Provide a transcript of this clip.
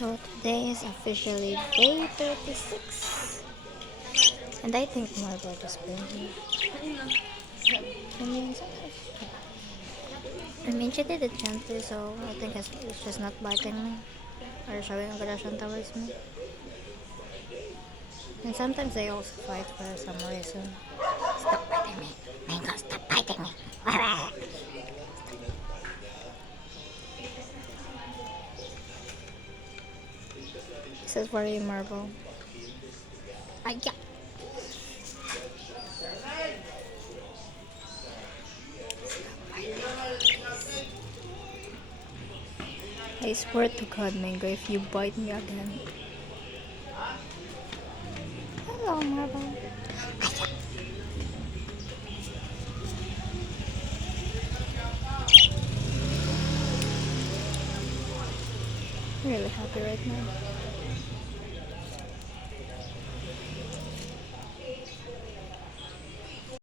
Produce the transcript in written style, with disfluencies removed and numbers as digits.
So today is officially day 36. And I think Marble just been here. I mean, she did it gently, so I think it's just not biting me or showing aggression towards me. And sometimes they also fight for some reason. Stop biting me. Mango, stop biting me. This is for you, Marble. Ah, yeah. I swear to God, Mango, if you bite me again. Hello, Marble. I'm really happy right now.